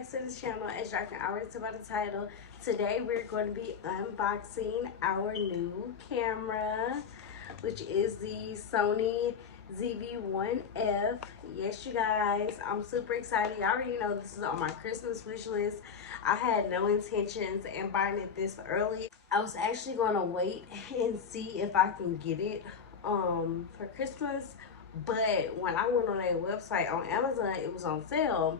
back to the channel. As y'all can already tell by the title, today we're going to be unboxing our new camera, which is the Sony ZV-1F. Yes, you guys, I'm super excited. You already know this is on my Christmas wish list. I had no intentions in buying it this early. I was actually going to wait and see if I can get it for Christmas, but when I went on their website on Amazon, it was on sale.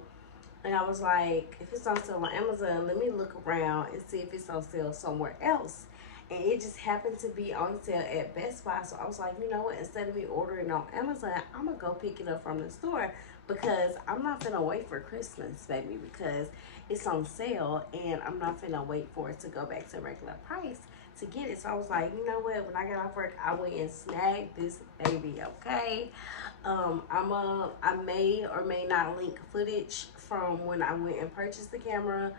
And I was like, if it's on sale on Amazon, let me look around and see if it's on sale somewhere else. And it just happened to be on sale at Best Buy. So I was like, you know what? Instead of me ordering on Amazon, I'm going to go pick it up from the store. Because I'm not going to wait for Christmas, baby. Because it's on sale. And I'm not going to wait for it to go back to regular price to get it. So I was like, you know what? When I got off work, I went and snagged this baby, okay? I may or may not link footage from when I went and purchased the camera.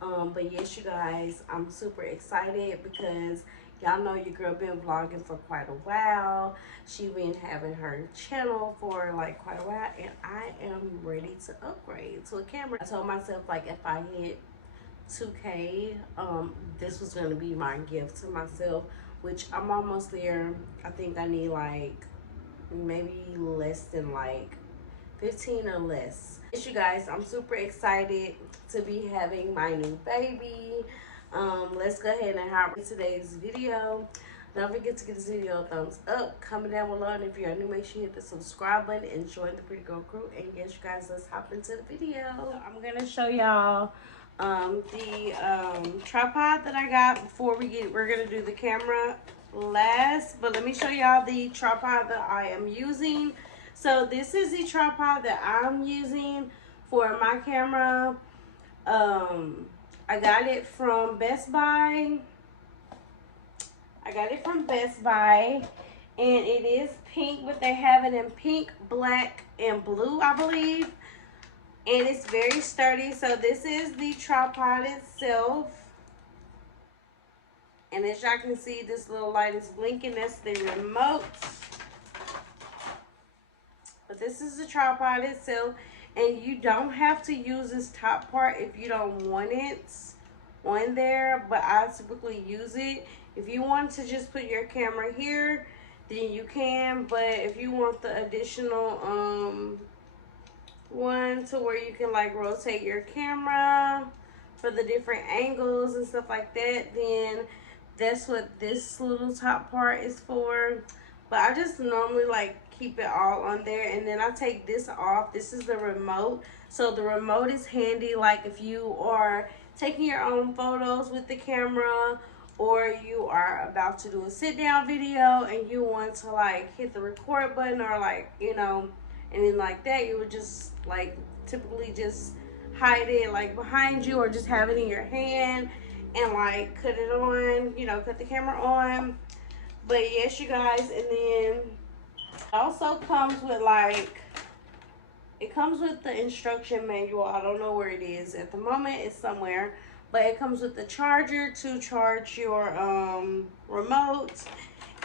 But yes, you guys, I'm super excited because y'all know your girl been vlogging for quite a while. She been having her channel for like quite a while, and I am ready to upgrade to a camera. I told myself, like, if I hit 2K, this was gonna be my gift to myself, which I'm almost there. I think I need like maybe less than like 15 or less. Yes, you guys, I'm super excited to be having my new baby. Let's go ahead and hop into today's video. Don't forget to give this video a thumbs up, comment down below, and if you're new, make sure you hit the subscribe button and join the Pretty Girl crew. And yes, you guys, let's hop into the video. I'm gonna show y'all the tripod that I got before we're gonna do the camera last, but let me show y'all the tripod that I am using. So this is the tripod that I'm using for my camera. I got it from Best Buy. And it is pink, but they have it in pink, black, and blue, I believe. And it's very sturdy. So this is the tripod itself. And as y'all can see, this little light is blinking. That's the remote. But this is the tripod itself. And you don't have to use this top part if you don't want it on there. But I typically use it. If you want to just put your camera here, then you can. But if you want the additional one to where you can like rotate your camera for the different angles and stuff like that, then that's what this little top part is for. But I just normally like keep it all on there, and then I take this off. This is the remote. So the remote is handy like if you are taking your own photos with the camera, or you are about to do a sit down video and you want to like hit the record button, or like, you know, and then like that, you would just like typically just hide it like behind you, or just have it in your hand and like cut it on, you know, cut the camera on. But yes, you guys, and then it also comes with like, it comes with the instruction manual. I don't know where it is at the moment. It's somewhere. But it comes with the charger to charge your remote.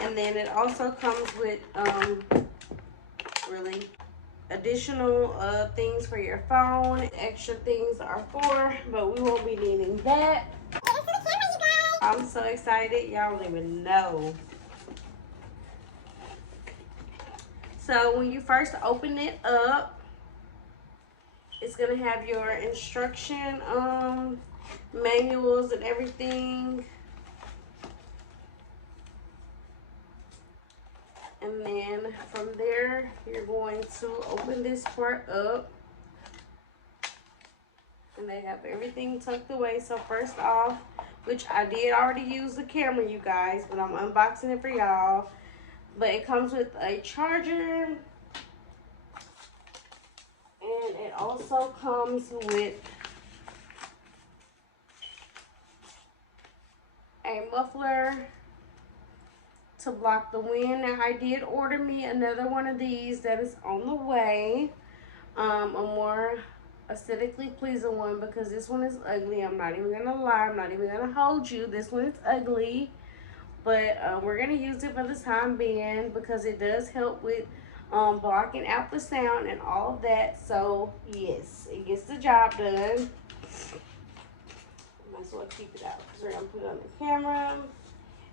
And then it also comes with really additional things for your phone. Extra things are for, but we won't be needing that. I'm so excited. Y'all don't even know. So when you first open it up, it's gonna have your instruction manuals and everything. And then from there, you're going to open this part up. And they have everything tucked away. So first off, which I did already use the camera, you guys, but I'm unboxing it for y'all. But it comes with a charger. And it also comes with a muffler to block the wind. Now I did order me another one of these that is on the way, a more aesthetically pleasing one, because this one is ugly. I'm not even gonna lie, I'm not even gonna hold you, this one is ugly. But we're gonna use it for the time being because it does help with blocking out the sound and all of that. So yes, it gets the job done. Might as well keep it out because we're gonna put it on the camera.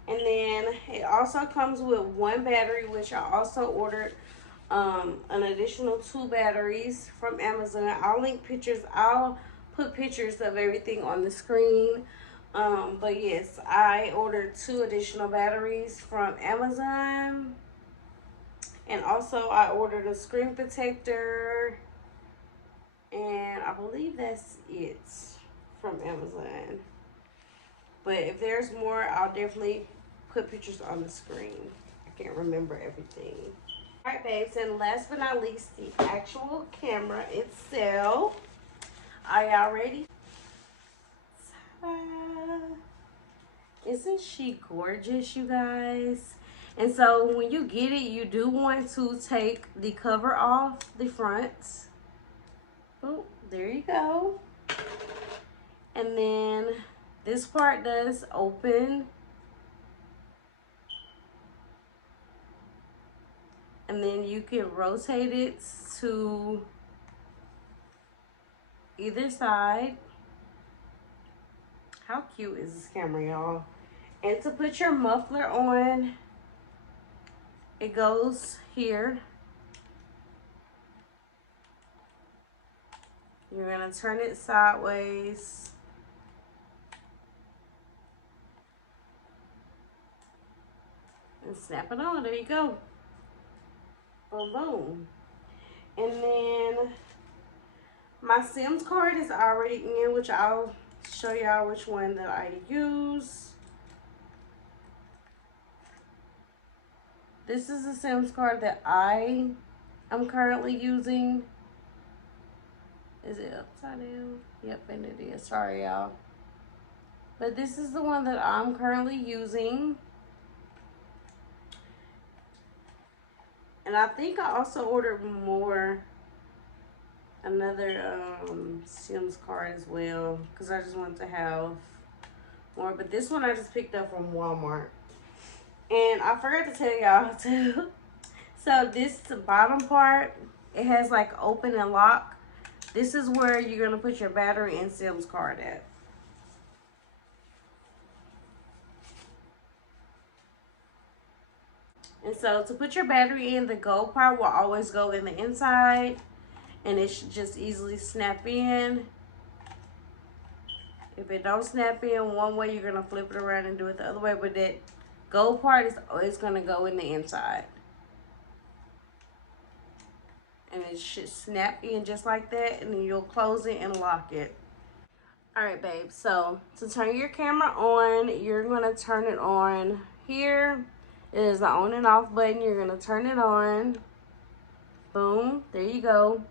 And then it also comes with 1 battery, which I also ordered an additional 2 batteries from Amazon. I'll put pictures of everything on the screen. But yes, I ordered 2 additional batteries from Amazon. And also I ordered a screen protector. And I believe that's it from Amazon. But if there's more, I'll definitely put pictures on the screen. I can't remember everything. Alright, babes, and last but not least, the actual camera itself. Are y'all ready? Isn't she gorgeous, you guys? And so when you get it, you do want to take the cover off the front. Oh, there you go. And then this part does open. And then you can rotate it to either side. How cute is this camera, y'all? And to put your muffler on, it goes here. You're gonna turn it sideways. And snap it on, there you go. Boom, boom. And then my Sims card is already in, which I'll show y'all which one that I use. This is the Sims card that I am currently using. Is it upside down? Yep, and it is. Sorry, y'all. But this is the one that I'm currently using. And I think I also ordered another Sims card as well, because I just wanted to have more. But this one I just picked up from Walmart. And I forgot to tell y'all too. So this bottom part, it has like open and lock. This is where you're gonna put your battery and Sims card at. And so to put your battery in, the gold part will always go in the inside, and it should just easily snap in. If it don't snap in one way, you're gonna flip it around and do it the other way, but that gold part is always gonna go in the inside. And it should snap in just like that, and then you'll close it and lock it. All right, babe, so to turn your camera on, you're gonna turn it on here. It is the on and off button. You're gonna turn it on. Boom, there you go.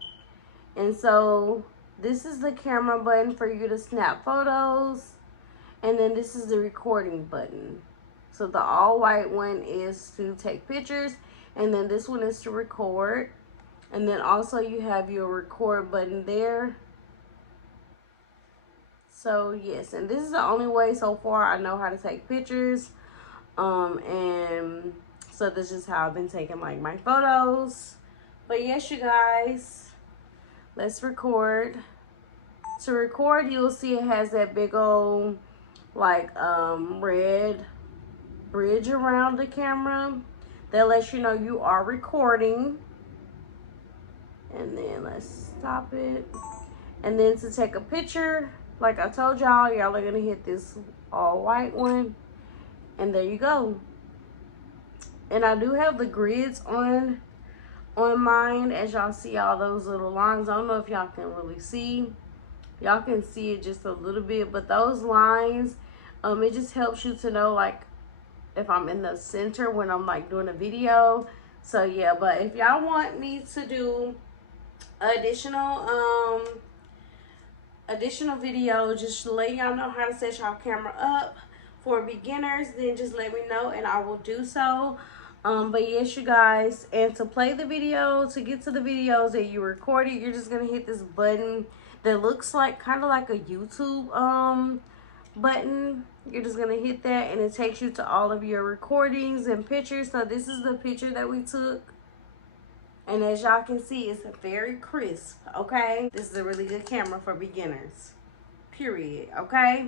And so this is the camera button for you to snap photos. And then this is the recording button. So the all white one is to take pictures. And then this one is to record. And then also you have your record button there. So yes, and this is the only way so far I know how to take pictures. And so this is how I've been taking like my photos. But yes, you guys, let's record. To record, you'll see it has that big old like red bridge around the camera that lets you know you are recording. And then let's stop it. And then to take a picture, like I told y'all are gonna hit this all white one. And there you go. And I do have the grids on mine, as y'all see all those little lines. I don't know if y'all can really see. Y'all can see it just a little bit, but those lines, it just helps you to know like if I'm in the center when I'm like doing a video. So yeah, but if y'all want me to do additional video, just to let y'all know how to set y'all camera up for beginners, then just let me know and I will do so. But yes, you guys, and to play the video, to get to the videos that you recorded, you're just gonna hit this button that looks like kind of like a YouTube button. You're just gonna hit that and it takes you to all of your recordings and pictures. So this is the picture that we took, and as y'all can see, it's very crisp. Okay, this is a really good camera for beginners. period, okay?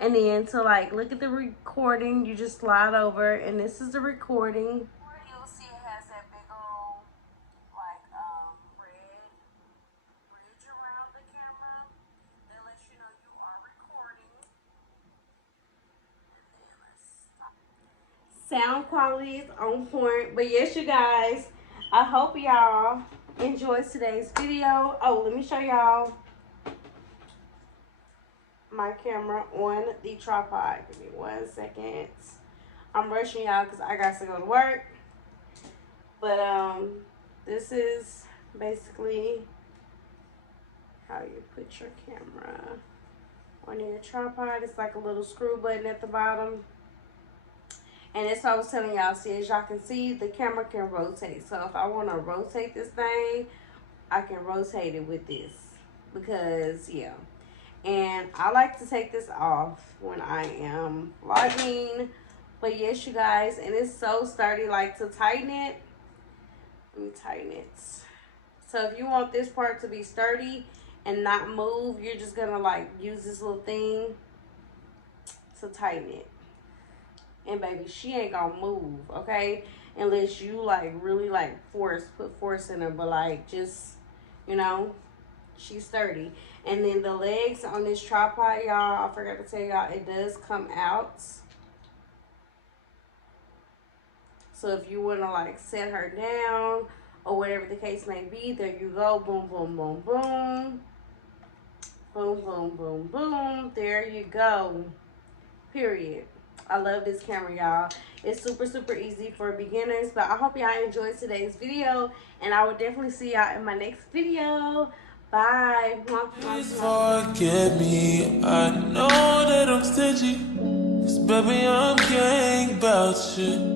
And then to like look at the recording, you just slide over, and this is the recording. You'll see it has that big old like red bridge around the camera that lets you know you are recording. And then let's stop. Sound quality is on point. But yes, you guys, I hope y'all enjoyed today's video. Oh, let me show y'all my camera on the tripod. Give me 1 second. I'm rushing y'all because I got to go to work. But this is basically how you put your camera on your tripod. It's like a little screw button at the bottom. And that's what I was telling y'all. See, as y'all can see, the camera can rotate. So if I want to rotate this thing, I can rotate it with this. Because, yeah. And I like to take this off when I am vlogging. But yes, you guys, and it's so sturdy. Like, to tighten it, let me tighten it. So if you want this part to be sturdy and not move, you're just gonna like use this little thing to tighten it. And baby, she ain't gonna move, okay? Unless you like really like put force in her. But like, just, you know, she's sturdy. And then the legs on this tripod, y'all, I forgot to tell y'all, it does come out. So if you want to like set her down or whatever the case may be, there you go. Boom, boom, boom, boom. Boom, boom, boom, boom. There you go. Period. I love this camera, y'all. It's super, super easy for beginners. But I hope y'all enjoyed today's video. And I will definitely see y'all in my next video. Bye. Please forgive me. I know that I'm stingy. 'Cause baby, I'm gang about you.